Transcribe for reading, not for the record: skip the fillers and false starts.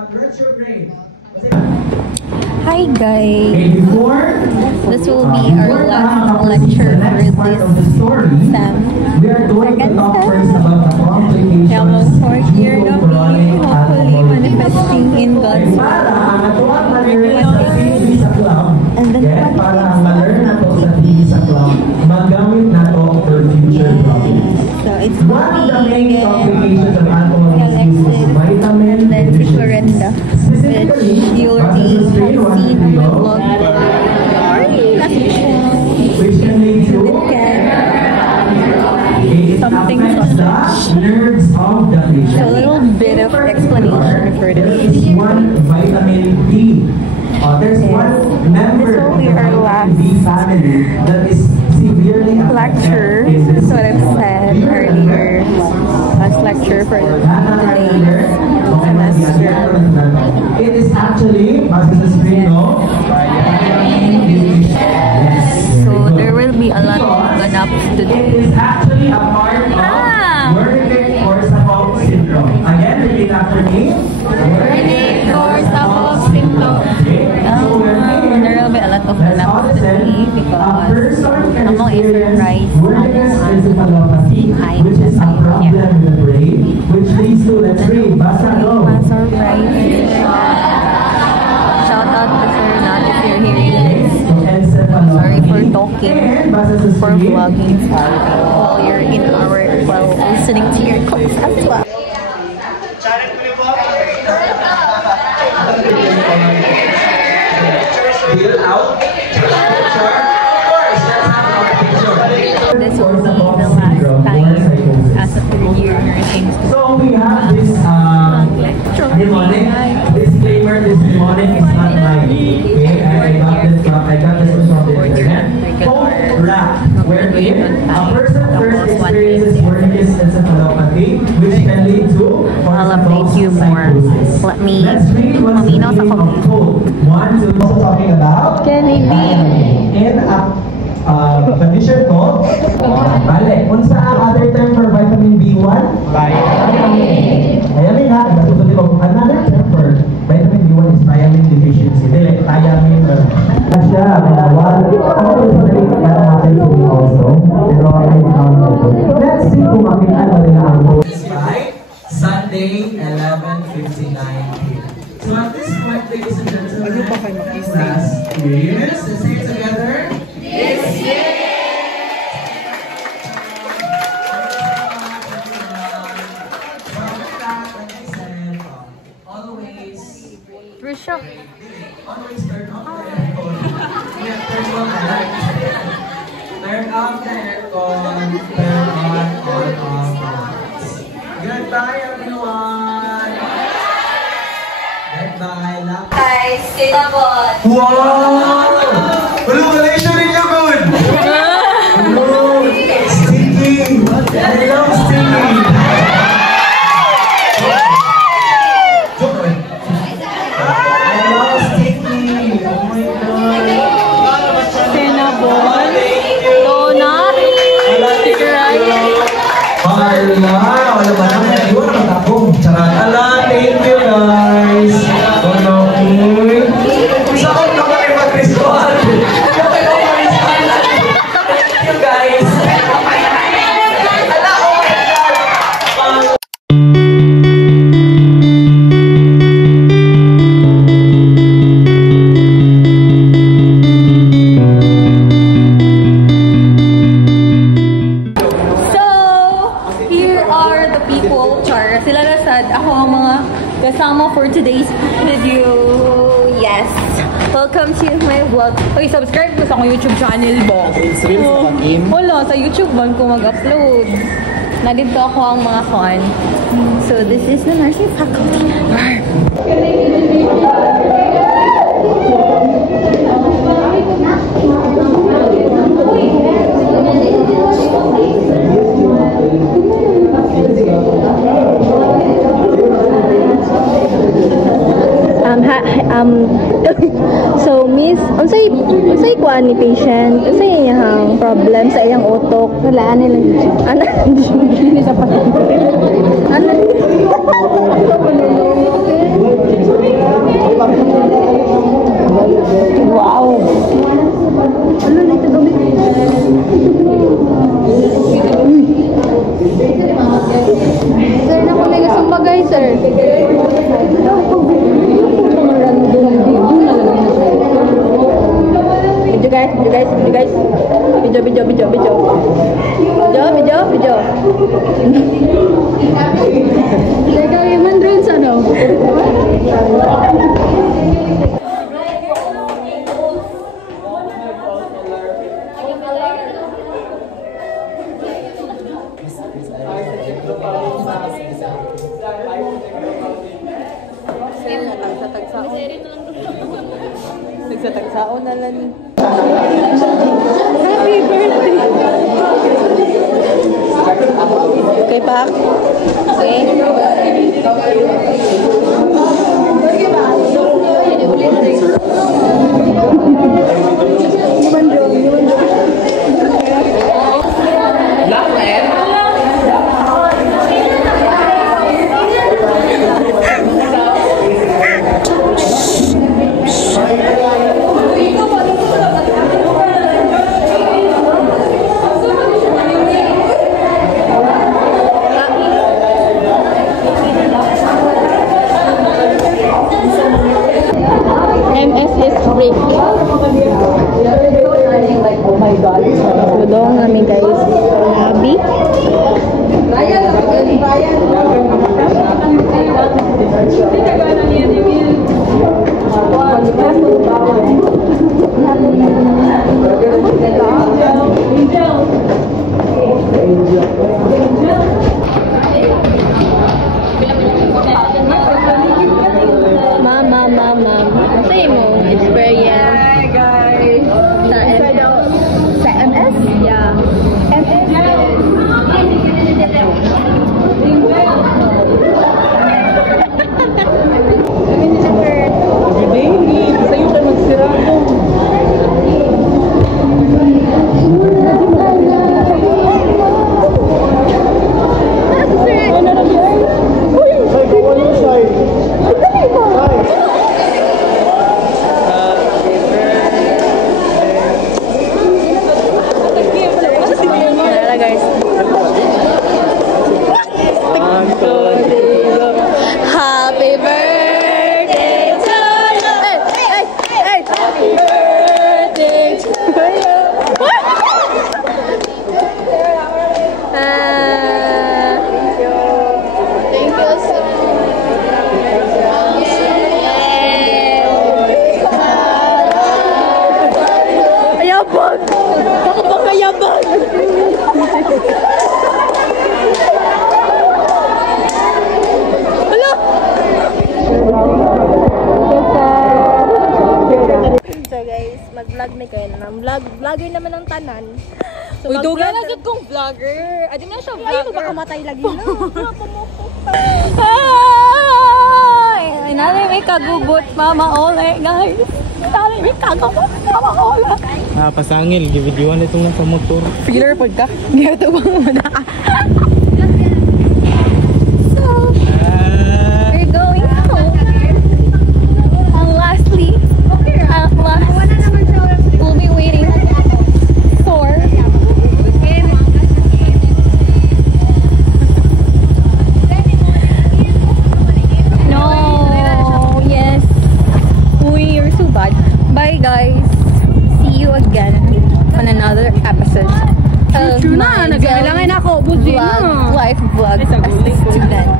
Hi guys, this will be our last lecture for this SEM. Second SEM. Yeah, most fourth year na me, hopefully manifesting in God's will. And then so it's going to be Alexis and then si Florinda, which you already have seen in my vlog. As usual, something sausage. A little bit of explanation for this. Vitamin D. There's one member This will be our last that is severely lecture. This is what I've said earlier. Last lecture for today's semester. It is actually So there will be a lot of ganaps today. It is actually a part of Wernicke-Korsakoff syndrome. Again, repeat after me. Wernicke-Korsakoff syndrome. There will be a lot of ganaps today because among is rice which is a problem with the brain, which leads to, let's read, Pastor Rice. Shout out to Sir Nat if you're hearing this. Sorry for talking, for vlogging while you're while listening to your class as well. This will be the last time as a third year nursing student. So we have this mnemonic. Disclaimer, this mnemonic is not mine. Okay, I got this from the internet. Hope rap, wherein a person first experiences Wernicke's encephalopathy, which can lead to I'll update you more. Let me maminaw sa comment. One, two, talking about Kennedy. in a condition called bale. Unsa ang other term for vitamin B1? Thiamine. Thiamine ha, nasusunod ko. Another term for vitamin B1 is thiamine deficiency. Dili, thiamine ba? Asya, also. Pero let's see kung makita ba nila ang by Sunday, 11:59 p.m. So at this point, ladies and gentlemen, class is, let's say it together. Trisha. Always turn off the aircon. Yeah, turn on the lights. Turn off the aircon. Turn on the lights. Goodbye, everyone. Goodbye. Guys, kita po. Wow! Hello, Malaysia rin niya, good! Hello! Sticky! I love sticky! Wala ba naman? Iwan naman takong. Charot. Ala, thank you guys. Saan ka ba kayo mag-Kristoan? Thank you guys. Ala, oh my God. Kasama for today's video. Yes. Welcome to my vlog. Okay, subscribe ko sa akong YouTube channel ba? Wala, sa YouTube ban ko mag-upload. Nandito ako ang mga con. So this is the nursing faculty. So miss, unsay kuan ni patient, unsay iyang problem sa iyang utok? Wala ani lang gyud. Ana dili sa pa. Ana Nagsatagsaon na lang. Happy birthday! Okay pa? Okay. Udong namin guys. Labi. Mama. Say mo, experience. Hi guys. Sa MS? Yeah. MS? Baby, sa'yo ka magsirado. Happy birthday to you. Hey. Happy birthday to you. Thank you so much. Ayabang. Bakit ba kayabang? So guys, mag-vlog na kayo na. Vlogger naman ng tanan. So, Uy, dugan na dyan kong vlogger. Adi na siya vlogger. Ayaw makamatay lagi na. Ay, nanay may kagubot, Mama Ole, guys. Nanay may kagubot, Mama Ole. Pasangil, givideoan itong nasa motor. Feeler pod ka? Ngayon ito bang muna? So, we're going home. And lastly, at last, we'll be waiting for you're so bad. Bye guys. See you again on another episode of my daily life vlog as a student.